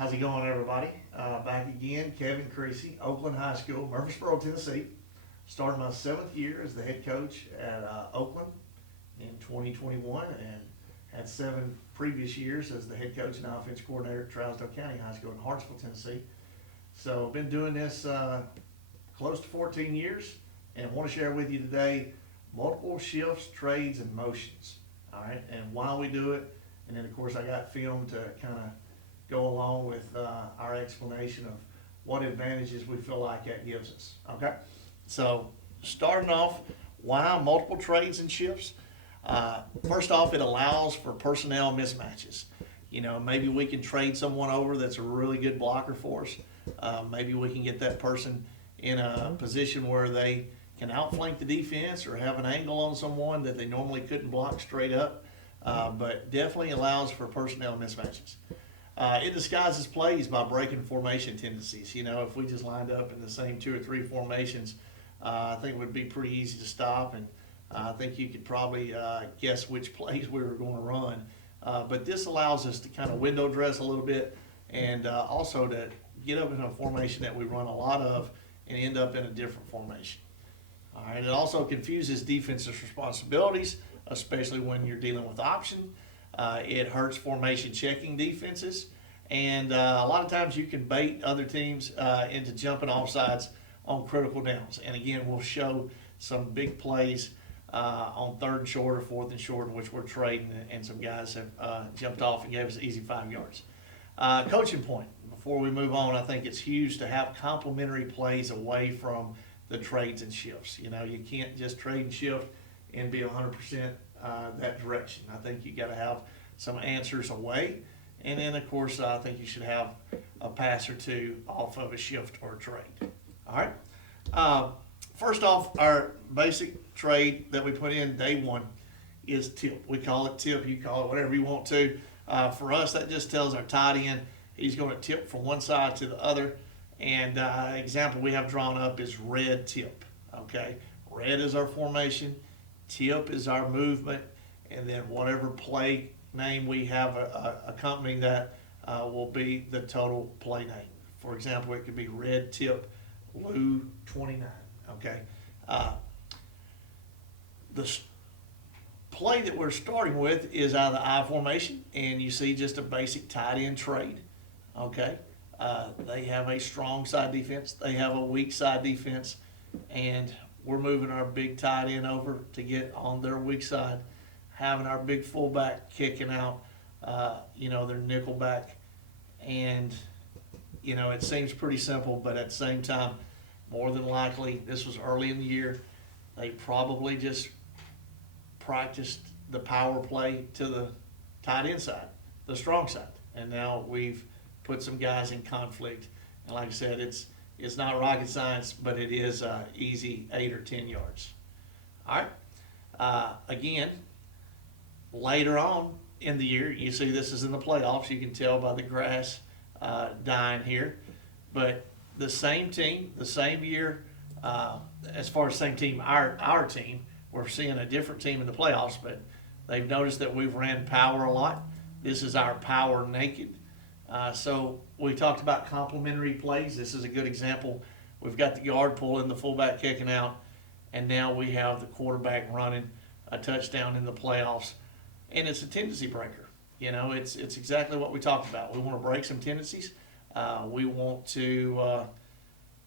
How's it going, everybody? Back again, Kevin Creasy, Oakland High School, Murfreesboro, Tennessee. Started my 7th year as the head coach at Oakland in 2021 and had 7 previous years as the head coach and offense coordinator at Trousdale County High School in Hartsville, Tennessee. So I've been doing this close to 14 years and want to share with you today multiple shifts, trades, and motions. All right, and why we do it, and then of course I got film to kind of go along with our explanation of what advantages we feel like that gives us. Okay, so starting off, why multiple trades and shifts? First off, it allows for personnel mismatches. You know, maybe we can trade someone over that's a really good blocker for us. Maybe we can get that person in a position where they can outflank the defense or have an angle on someone that they normally couldn't block straight up, but definitely allows for personnel mismatches. It disguises plays by breaking formation tendencies. You know, if we just lined up in the same 2 or 3 formations, I think it would be pretty easy to stop, and I think you could probably guess which plays we were going to run. But this allows us to kind of window dress a little bit, and also to get up in a formation that we run a lot of and end up in a different formation. All right, it also confuses defensive responsibilities, especially when you're dealing with option. It hurts formation checking defenses, and a lot of times you can bait other teams into jumping off sides on critical downs. And again, we'll show some big plays on 3rd and short or 4th and short in which we're trading, and some guys have jumped off and gave us easy 5 yards. Coaching point. Before we move on, I think it's huge to have complementary plays away from the trades and shifts. You know, you can't just trade and shift and be 100% that direction. I think you got to have some answers away, and then of course I think you should have a pass or 2 off of a shift or a trade. All right. First off, our basic trade that we put in day 1 is tip. We call it tip. You call it whatever you want to. For us, that just tells our tight end he's going to tip from one side to the other. And example we have drawn up is red tip. Okay, red is our formation, tip is our movement, and then whatever play name we have accompanying that will be the total play name. For example, it could be red tip, blue 29. Okay, the play that we're starting with is out of the I formation, and you see just a basic tight end trade. Okay, they have a strong side defense, they have a weak side defense, and we're moving our big tight end over to get on their weak side, having our big fullback kicking out, their nickel back. And, it seems pretty simple, but at the same time, more than likely, this was early in the year, they probably just practiced the power play to the tight end side, the strong side. And now we've put some guys in conflict. And like I said, it's not rocket science, but it is easy 8 or 10 yards. All right. Again, later on in the year, you see this is in the playoffs. You can tell by the grass dying here. But the same team, the same year, as far as same team, our team, we're seeing a different team in the playoffs, but they've noticed that we've ran power a lot. This is our power naked. So we talked about complementary plays. This is a good example. We've got the guard pulling, the fullback kicking out, and now we have the quarterback running a touchdown in the playoffs. And it's a tendency breaker. It's exactly what we talked about. We want to break some tendencies. We want to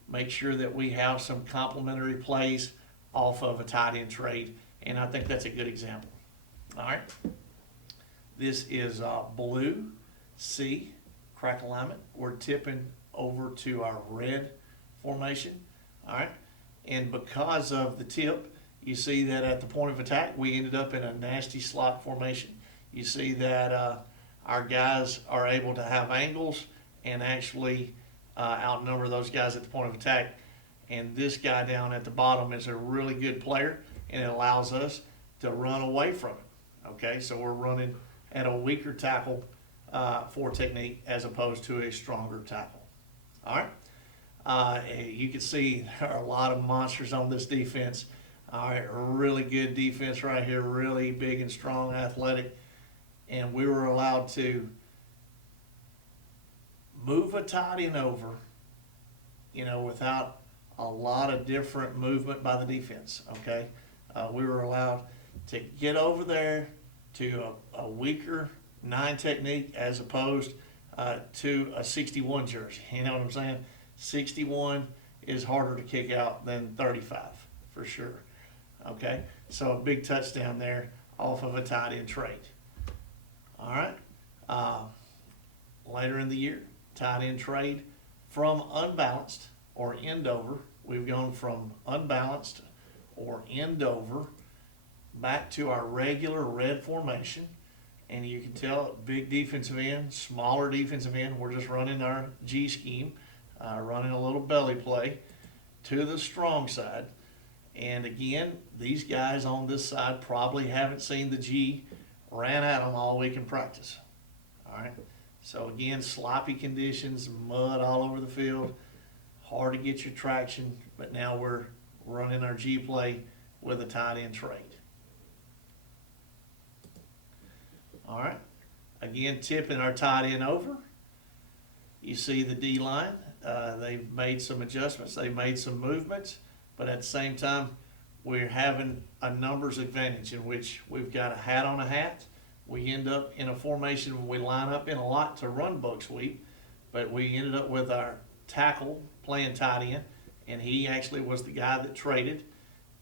make sure that we have some complementary plays off of a tight end trade, and I think that's a good example. All right. This is blue C. Crack alignment. We're tipping over to our red formation. All right, and because of the tip, you see that at the point of attack we ended up in a nasty slot formation. You see that our guys are able to have angles and actually outnumber those guys at the point of attack, and this guy down at the bottom is a really good player, and it allows us to run away from it. Okay, so we're running at a weaker tackle for technique as opposed to a stronger tackle. All right. You can see there are a lot of monsters on this defense. All right, really good defense right here, really big and strong, athletic, and we were allowed to move a tight end over, without a lot of different movement by the defense, okay? We were allowed to get over there to a weaker 9 technique as opposed to a 61 jersey. You know what I'm saying? 61 is harder to kick out than 35, for sure. Okay, so a big touchdown there off of a tight end trade. All right, later in the year, tight end trade from unbalanced or end over. We've gone from unbalanced or end over back to our regular red formation. And you can tell big defensive end, smaller defensive end, we're just running our G scheme, running a little belly play to the strong side. And again, these guys on this side probably haven't seen the G, ran at them all week in practice. All right. So again, sloppy conditions, mud all over the field, hard to get your traction, but now we're running our G play with a tight end trade. All right. Again, tipping our tight end over. You see the D line. They've made some adjustments. They've made some movements. But at the same time, we're having a numbers advantage in which we've got a hat on a hat. We end up in a formation where we line up in a lot to run bug sweep, but we ended up with our tackle playing tight end, and he actually was the guy that traded,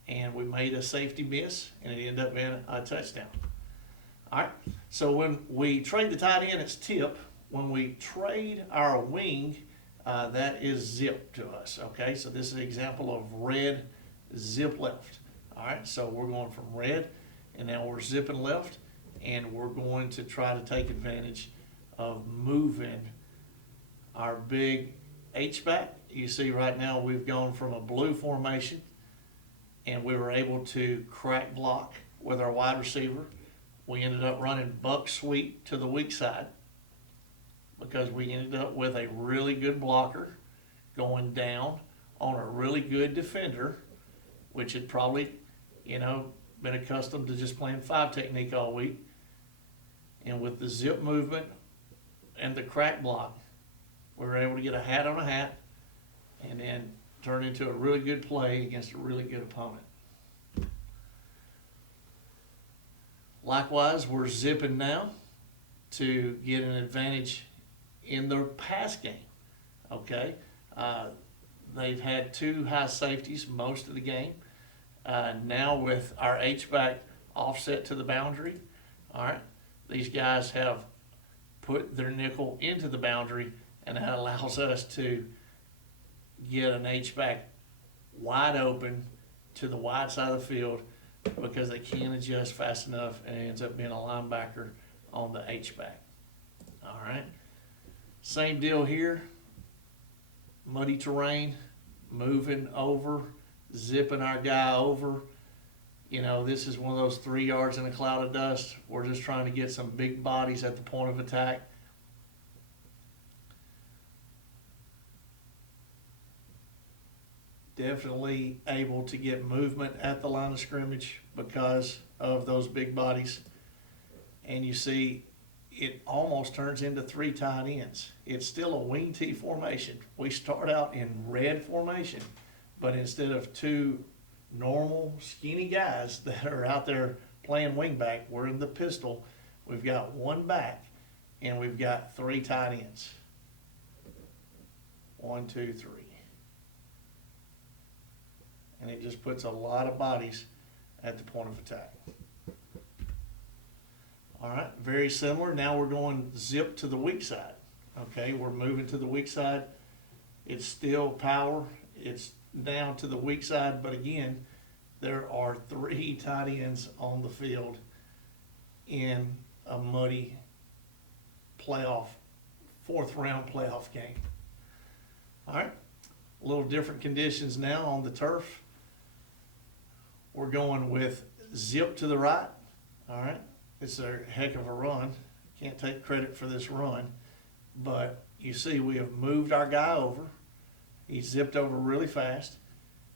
and we made a safety miss, and it ended up being a touchdown. All right, so when we trade the tight end, it's tip. When we trade our wing, that is zip to us, okay? So this is an example of red, zip left. All right, so we're going from red, and now we're zipping left, and we're going to try to take advantage of moving our big H-back. You see right now we've gone from a blue formation, and we were able to crack block with our wide receiver. We ended up running buck sweep to the weak side because we ended up with a really good blocker going down on a really good defender, which had probably, been accustomed to just playing 5 technique all week. And with the zip movement and the crack block, we were able to get a hat on a hat and then turn into a really good play against a really good opponent. Likewise, we're zipping now to get an advantage in the pass game, okay? They've had 2 high safeties most of the game. Now with our H-back offset to the boundary, all right, these guys have put their nickel into the boundary, and that allows us to get an H-back wide open to the wide side of the field because they can't adjust fast enough, and it ends up being a linebacker on the H-back. All right. Same deal here. Muddy terrain, moving over, zipping our guy over. This is one of those 3 yards in a cloud of dust. We're just trying to get some big bodies at the point of attack. Definitely able to get movement at the line of scrimmage because of those big bodies. And you see, it almost turns into 3 tight ends. It's still a wing T formation. We start out in red formation, but instead of 2 normal skinny guys that are out there playing wing back, we're in the pistol. We've got 1 back, and we've got 3 tight ends. 1, 2, 3. And it just puts a lot of bodies at the point of attack. All right, very similar. Now we're going zip to the weak side. Okay, we're moving to the weak side. It's still power. It's down to the weak side, but again, there are 3 tight ends on the field in a muddy playoff, 4th round playoff game. All right, a little different conditions now on the turf. We're going with zip to the right. All right, it's a heck of a run. Can't take credit for this run, but you see we have moved our guy over. He zipped over really fast.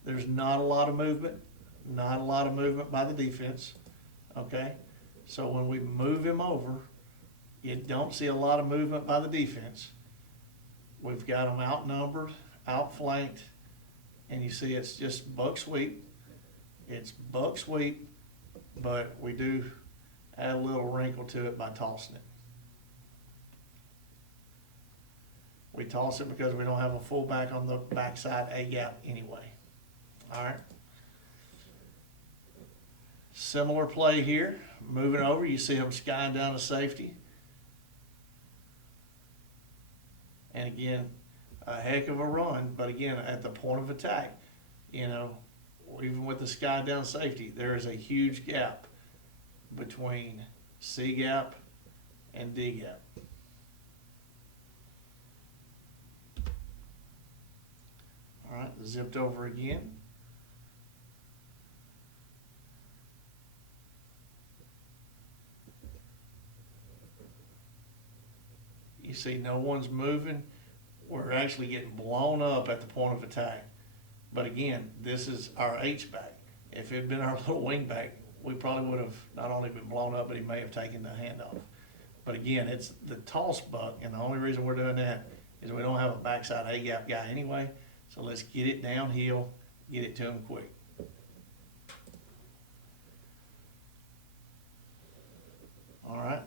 There's not a lot of movement, by the defense, okay? So when we move him over, you don't see a lot of movement by the defense. We've got them outnumbered, outflanked, and you see it's just buck sweep. It's buck sweep, but we do add a little wrinkle to it by tossing it. We toss it because we don't have a fullback on the backside A gap anyway. All right. Similar play here. Moving over, you see him skying down to safety. And again, a heck of a run, but again, at the point of attack, you know, even with the sky down safety, there is a huge gap between C gap and D gap. All right, zipped over again. You see no one's moving. We're actually getting blown up at the point of attack. But again, this is our H-back. If it had been our little wing back, we probably would have not only been blown up, but he may have taken the handoff. But again, it's the toss buck, and the only reason we're doing that is we don't have a backside A-gap guy anyway. So let's get it downhill, get it to him quick. All right.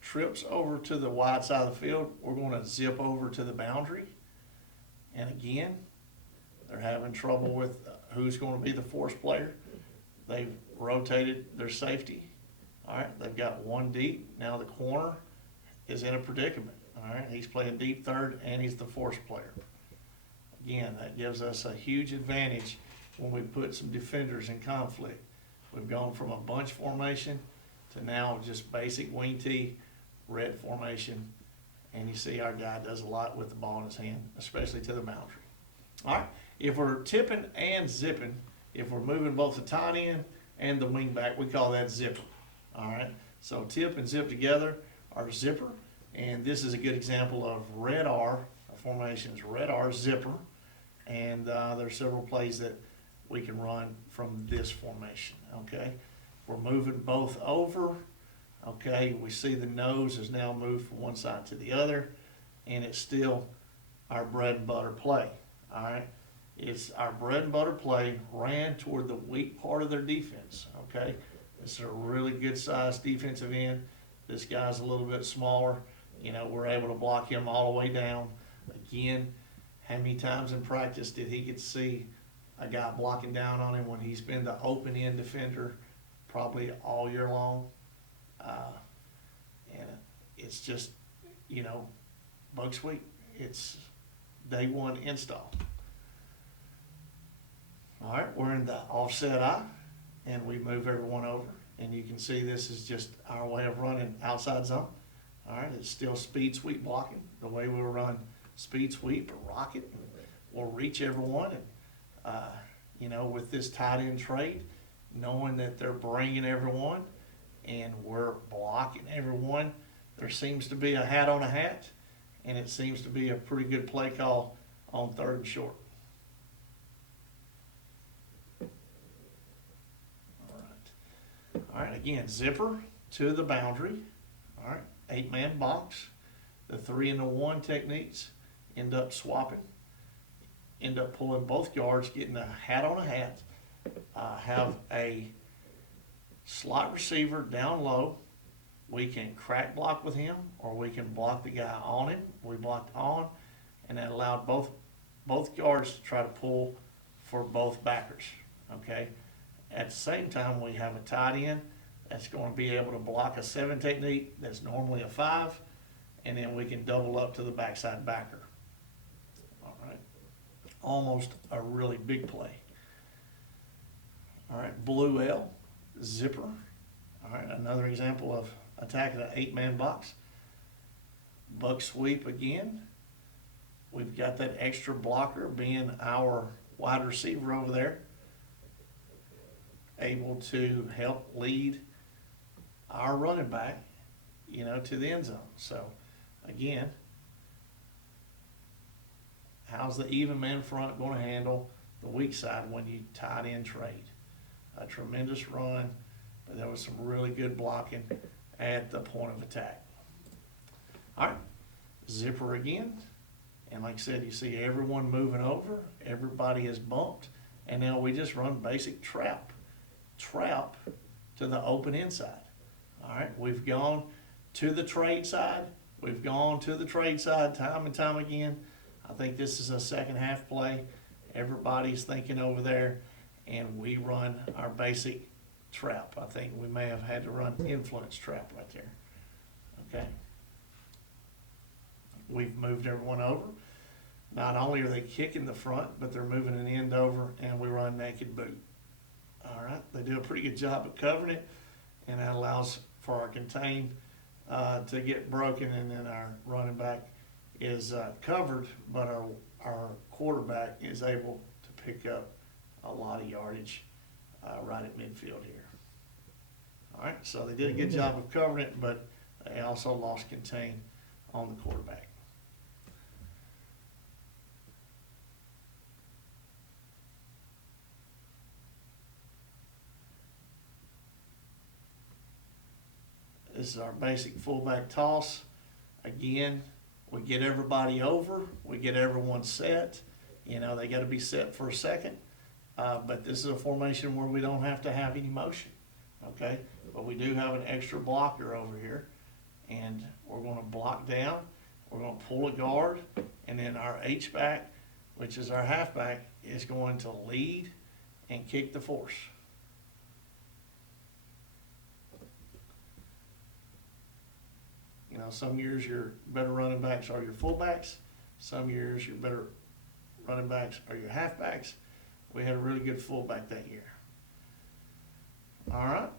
Trips over to the wide side of the field, we're going to zip over to the boundary. And again, they're having trouble with who's going to be the force player. They've rotated their safety. All right, they've got one deep. Now the corner is in a predicament. All right, he's playing deep third and he's the force player. Again, that gives us a huge advantage when we put some defenders in conflict. We've gone from a bunch formation to now just basic wing tee, red formation, and you see our guy does a lot with the ball in his hand, especially to the boundary. All right, if we're tipping and zipping, if we're moving both the tight end and the wing back, we call that zipper. All right, so tip and zip together are zipper, and this is a good example of red R formations, red R zipper, and there's several plays that we can run from this formation, okay? We're moving both over. Okay, we see the nose has now moved from one side to the other, and it's still our bread and butter play. All right, it's our bread and butter play ran toward the weak part of their defense. Okay, this is a really good sized defensive end. This guy's a little bit smaller. You know, we're able to block him all the way down. Again, how many times in practice did he get to see a guy blocking down on him when he's been the open end defender probably all year long? And it's just, you know, bug sweep. It's day one install. All right, we're in the offset eye, and we move everyone over. And you can see this is just our way of running outside zone. All right, it's still speed sweep blocking, the way we'll run speed sweep or rocket. We'll reach everyone, and, you know, with this tight end trade, knowing that they're bringing everyone, and we're blocking everyone, there seems to be a hat on a hat, and it seems to be a pretty good play call on third and short. All right, again, zipper to the boundary. All right, 8-man box. The 3 and the 1 techniques end up swapping, end up pulling both guards, getting a hat on a hat, have a slot receiver down low. We can crack block with him, or we can block the guy on him. We blocked on, and that allowed both guards to try to pull for both backers, okay? At the same time, we have a tight end that's going to be able to block a 7 technique that's normally a 5, and then we can double up to the backside backer. All right, almost a really big play. All right, blue L, zipper. All right, another example of attacking an 8-man box. Buck sweep again. We've got that extra blocker being our wide receiver over there, able to help lead our running back, you know, to the end zone. So again, how's the even man front going to handle the weak side when you tight end trade? A tremendous run, but there was some really good blocking at the point of attack. All right, zipper again. And like I said, you see everyone moving over, everybody is bumped, and now we just run basic trap to the open inside. All right, we've gone to the trade side. We've gone to the trade side time and time again. I think this is a second half play. Everybody's thinking over there, and we run our basic trap. I think we may have had to run influence trap right there. Okay. We've moved everyone over. Not only are they kicking the front, but they're moving an end over, and we run naked boot. All right, they do a pretty good job of covering it, and that allows for our contain to get broken, and then our running back is covered, but our quarterback is able to pick up a lot of yardage right at midfield here. All right, so they did a good job of covering it, but they also lost contain on the quarterback. This is our basic fullback toss. Again, we get everybody over, we get everyone set. You know, they got to be set for a second, but this is a formation where we don't have to have any motion, okay? But we do have an extra blocker over here, and we're going to block down, we're going to pull a guard, and then our H-back, which is our halfback, is going to lead and kick the force. You know, some years your better running backs are your fullbacks. Some years your better running backs are your halfbacks. We had a really good fullback that year. All right.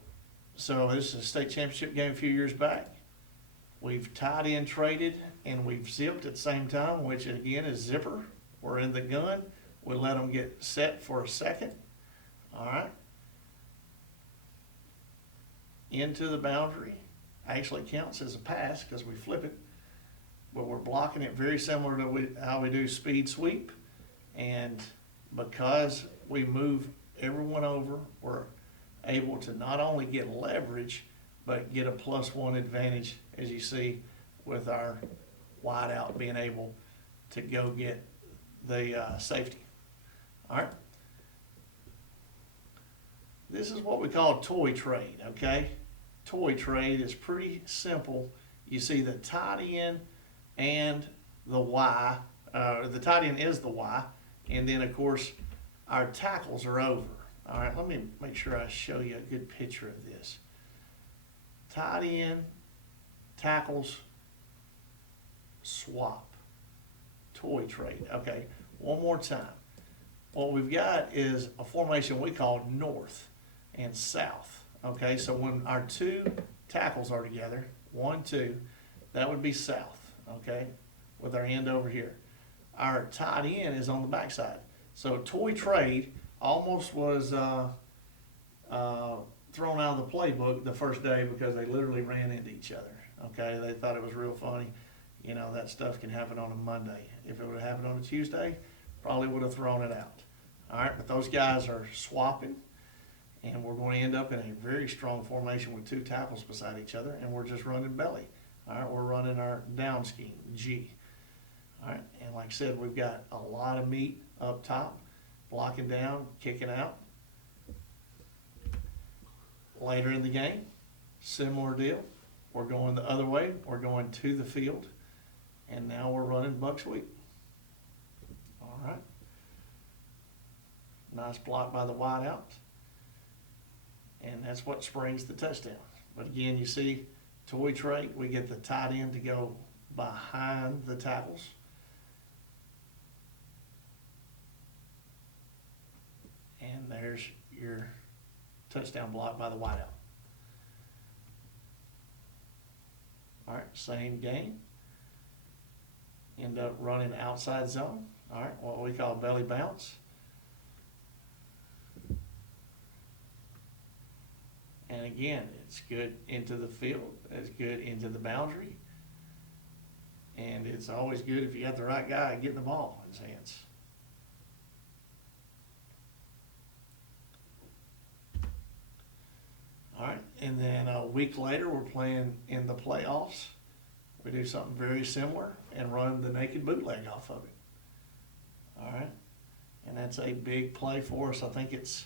So this is a state championship game a few years back. We've tied in, traded, and we've zipped at the same time, which again is zipper. We're in the gun. We let them get set for a second. All right. Into the boundary. Actually counts as a pass because we flip it, but we're blocking it very similar to how we do speed sweep. And because we move everyone over, we're able to not only get leverage, but get a +1 advantage, as you see with our wide out being able to go get the safety. All right. This is what we call toy trade, okay? Toy trade is pretty simple. You see the tight end and the Y, the tight end is the Y, and then of course our tackles are over. All right, let me make sure I show you a good picture of this. Tight end, tackles, swap, toy trade. Okay, one more time. What we've got is a formation we call north and south. Okay, so when our two tackles are together, 1, 2, that would be south, okay, with our end over here. Our tight end is on the backside. So toy trade almost was thrown out of the playbook the first day because they literally ran into each other, okay? They thought it was real funny. You know, that stuff can happen on a Monday. If it would have happened on a Tuesday, probably would have thrown it out. All right, but those guys are swapping. And we're going to end up in a very strong formation with two tackles beside each other, and we're just running belly. All right, we're running our down scheme, G. All right, and like I said, we've got a lot of meat up top, blocking down, kicking out. Later in the game, similar deal. We're going the other way. We're going to the field, and now we're running buck sweep. All right. Nice block by the wide out. And that's what springs the touchdown. But again, you see, toy trade, we get the tight end to go behind the tackles. And there's your touchdown block by the wideout. All right, same game. End up running outside zone. All right, what we call belly bounce. And again, it's good into the field, it's good into the boundary, and it's always good if you got the right guy getting the ball in his hands. All right, and then a week later, we're playing in the playoffs. we do something very similar and run the naked bootleg off of it. All right, and that's a big play for us. I think it's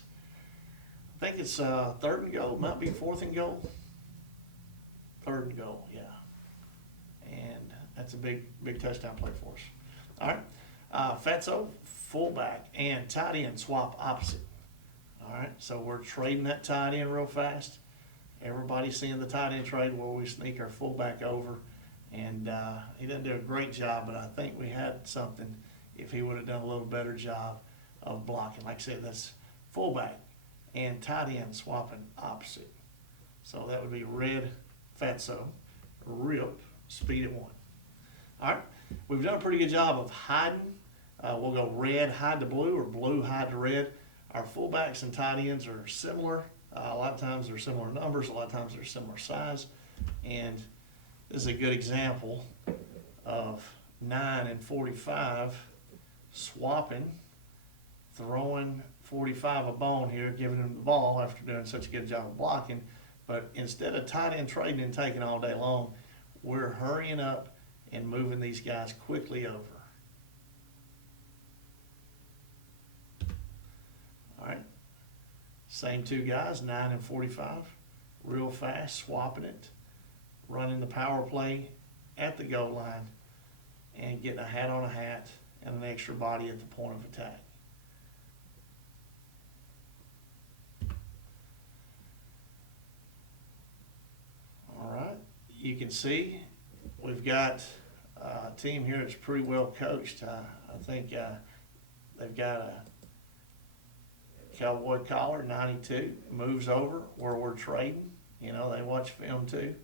3rd and goal. It might be 4th and goal. 3rd and goal, yeah. And that's a big touchdown play for us. All right, Fatso, fullback, and tight end swap opposite. All right, so we're trading that tight end real fast. Everybody's seeing the tight end trade where we sneak our fullback over. And he didn't do a great job, but I think we had something if he would have done a little better job of blocking. Like I said, that's fullback and tight end swapping opposite. So that would be red, Fatso, rip, speed at 1. All right, we've done a pretty good job of hiding. We'll go red, hide to blue, or blue, hide to red. Our fullbacks and tight ends are similar. A lot of times they're similar numbers, a lot of times they're similar size. And this is a good example of 9 and 45 swapping, throwing 45 a bone here, giving him the ball after doing such a good job of blocking. But instead of tight end trading and taking all day long, we're hurrying up and moving these guys quickly over. All right, same 2 guys, 9 and 45, real fast, swapping it, running the power play at the goal line, and getting a hat on a hat and an extra body at the point of attack. All right, you can see we've got a team here that's pretty well coached. I think they've got a cowboy collar, 92, moves over where we're trading. You know, they watch film too.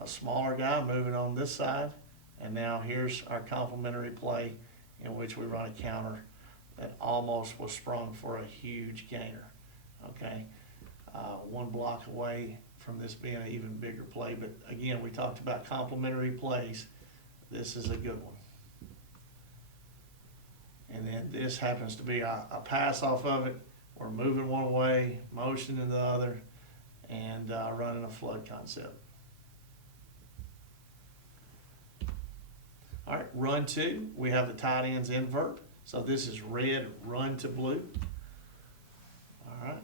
A smaller guy moving on this side, and now here's our complementary play in which we run a counter that almost was sprung for a huge gainer. Okay, 1 block away from this being an even bigger play, but again, we talked about complementary plays. This is a good one. And then this happens to be a pass off of it. We're moving one way, motioning the other, and running a flood concept. All right, run 2, we have the tight ends invert. So this is red, run to blue. All right.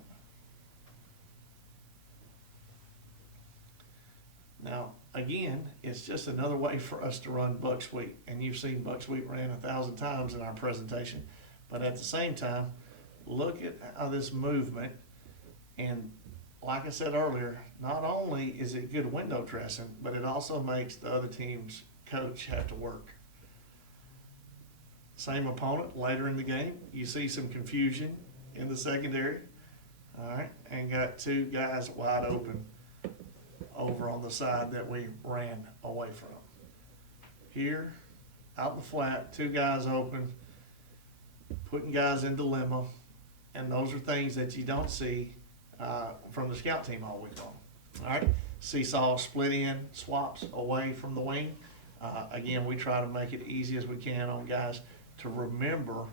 Now, again, it's just another way for us to run buck sweep. And you've seen buck sweep ran 1,000 times in our presentation. But at the same time, look at how this movement, and like I said earlier, not only is it good window dressing, but it also makes the other team's coach have to work. Same opponent later in the game, you see some confusion in the secondary, all right, and got 2 guys wide open over on the side that we ran away from. Here, out in the flat, 2 guys open, putting guys in dilemma. And those are things that you don't see from the scout team all week long. All right, Seesaw, split in, swaps away from the wing. Again, we try to make it easy as we can on guys to remember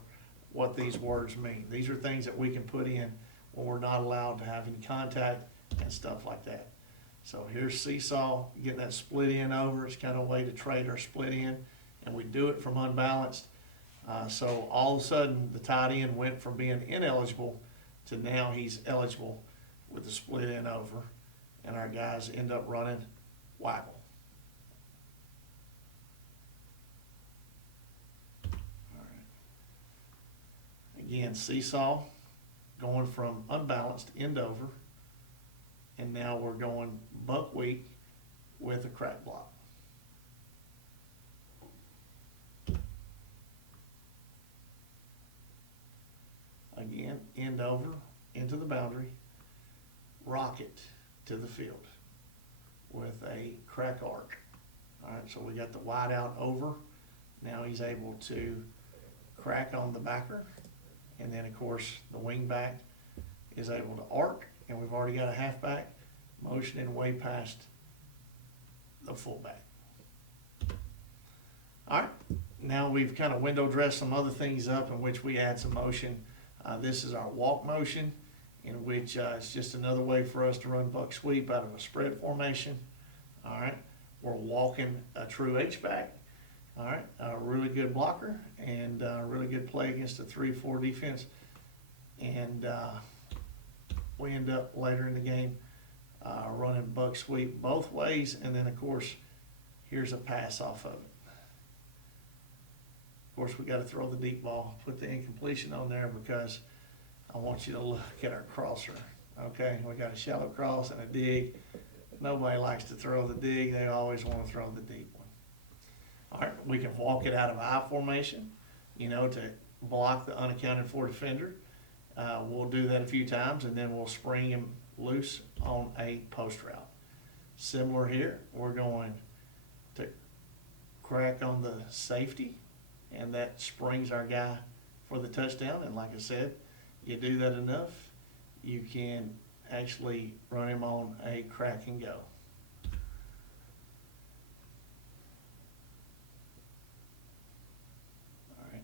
what these words mean. These are things that we can put in when we're not allowed to have any contact and stuff like that. So here's Seesaw getting that split in over. It's kind of a way to trade our split in, and we do it from unbalanced. So all of a sudden, the tight end went from being ineligible to now he's eligible with the split in over, and our guys end up running waggle. All right. Again, Seesaw going from unbalanced end over, and now we're going buckwheat with a crack block. Again, end over, into the boundary, rocket to the field with a crack arc. All right, so we got the wide out over. Now he's able to crack on the backer. And then, of course, the wing back is able to arc. And we've already got a halfback motioning way past the fullback. All right, now we've kind of window dressed some other things up in which we add some motion. This is our walk motion, in which it's just another way for us to run buck sweep out of a spread formation. All right, we're walking a true H-back. All right, a really good blocker and a really good play against a 3-4 defense. And we end up later in the game running bug sweep both ways, and then of course here's a pass off of it. Of course, we got to throw the deep ball, put the incompletion on there because I want you to look at our crosser. Okay, we got a shallow cross and a dig. Nobody likes to throw the dig. They always want to throw the deep one. All right, we can walk it out of I formation, to block the unaccounted for defender. We'll do that a few times, and then we'll spring him loose on a post route. Similar here, we're going to crack on the safety, and that springs our guy for the touchdown. And like I said, you do that enough, you can actually run him on a crack and go. All right.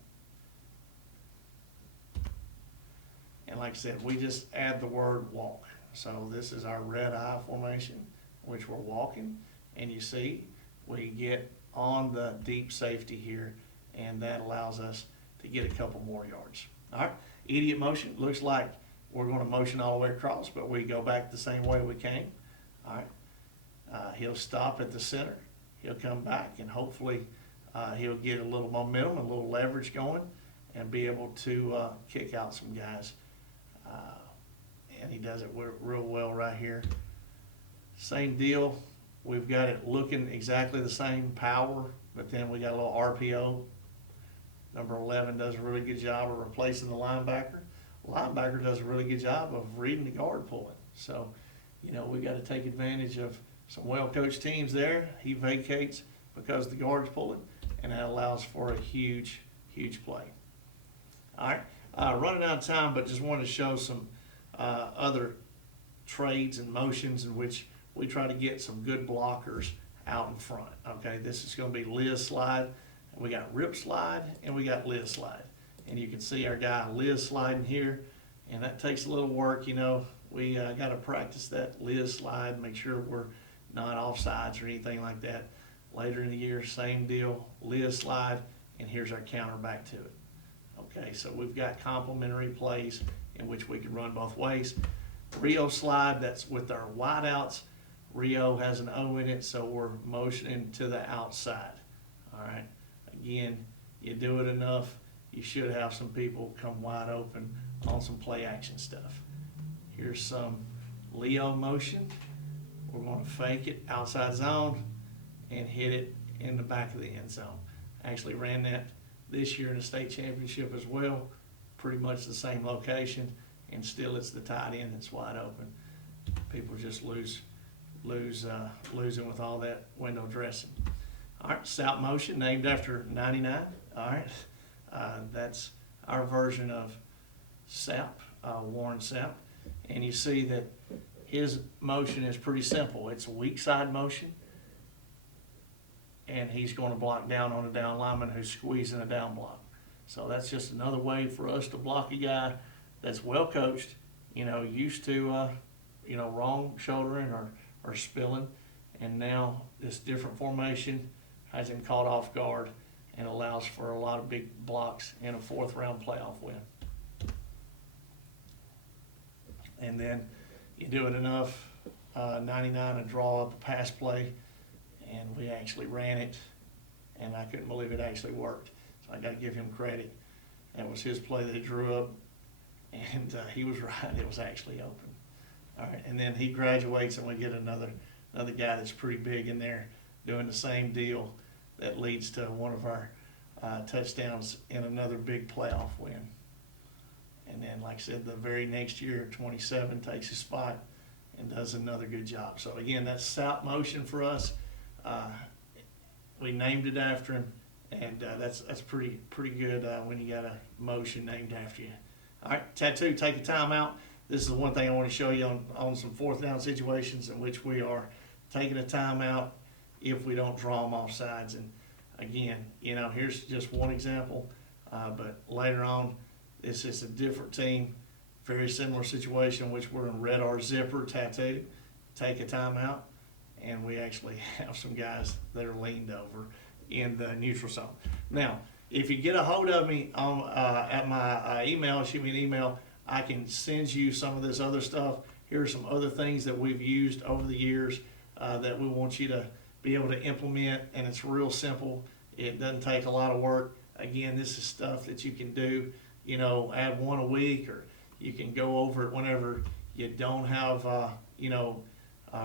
And like I said, we just add the word walk. So this is our red I formation, which we're walking. And you see, we get on the deep safety here, and that allows us to get a couple more yards. All right, idiot motion. Looks like we're going to motion all the way across, but we go back the same way we came. All right, he'll stop at the center. He'll come back, and hopefully he'll get a little momentum, a little leverage going, and be able to kick out some guys. And he does it real well right here. Same deal. We've got it looking exactly the same power, but then we got a little RPO. Number 11 does a really good job of replacing the linebacker. The linebacker does a really good job of reading the guard pulling. So, we got to take advantage of some well-coached teams there. He vacates because the guard's pulling, and that allows for a huge, huge play. All right, running out of time, but just wanted to show some other trades and motions in which we try to get some good blockers out in front. Okay, this is going to be Liz slide. We got rip slide and we got Liz slide. And you can see our guy Liz sliding here, and that takes a little work. We got to practice that Liz slide, make sure we're not offsides or anything like that. Later in the year, same deal, Liz slide, and here's our counter back to it. Okay, so we've got complementary plays in which we can run both ways. Rio slide, that's with our wideouts. Rio has an O in it, so we're motioning to the outside. All right, again, you do it enough, you should have some people come wide open on some play action stuff. Here's some Leo motion. We're going to fake it outside zone and hit it in the back of the end zone. Actually ran that this year in the state championship as well. Pretty much the same location, and still it's the tight end that's wide open. People just losing with all that window dressing. All right, Stout motion, named after 99. All right, that's our version of Sap, Warren Sap. And you see that his motion is pretty simple. It's a weak side motion, and he's going to block down on a down lineman who's squeezing a down block. So that's just another way for us to block a guy that's well coached, used to, wrong shouldering or spilling. And now this different formation has him caught off guard and allows for a lot of big blocks in a 4th round playoff win. And then you do it enough, 99 to draw up a pass play, and we actually ran it, and I couldn't believe it actually worked. So I got to give him credit. That was his play that he drew up, and he was right. It was actually open. All right, and then he graduates, and we get another guy that's pretty big in there doing the same deal that leads to one of our touchdowns in another big playoff win. And then, like I said, the very next year, 27 takes his spot and does another good job. So again, that's Stout motion for us. We named it after him, and that's pretty good when you got a motion named after you. All right, tattoo, take a timeout. This is the one thing I want to show you on some 4th down situations in which we are taking a timeout if we don't draw them off sides. And again, here's just one example, but later on, this is a different team, very similar situation, which we're going to red our zipper tattoo, take a timeout, and we actually have some guys that are leaned over in the neutral zone. Now, if you get a hold of me on at my email, shoot me an email, I can send you some of this other stuff. Here are some other things that we've used over the years that we want you to be able to implement, and it's real simple. It doesn't take a lot of work. Again, this is stuff that you can do, you know, add one a week, or you can go over it whenever you don't have, you know,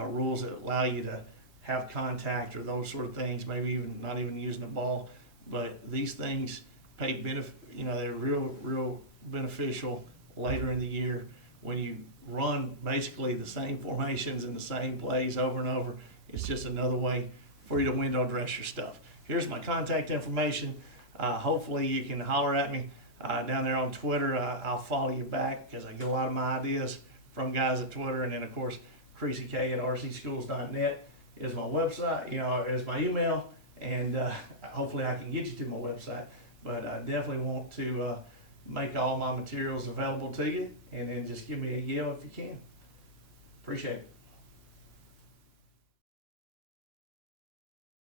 rules that allow you to have contact or those sort of things, maybe even not even using a ball. But these things pay benefit, you know, they're real beneficial later in the year when you run basically the same formations in the same plays over and over. It's just another way for you to window dress your stuff. Here's my contact information. Hopefully you can holler at me down there on Twitter. I'll follow you back because I get a lot of my ideas from guys at Twitter. And then of course, creasyk@rcschools.net is my website, you know, is my email. And hopefully I can get you to my website. But I definitely want to make all my materials available to you, and then just give me a yell if you can. Appreciate it.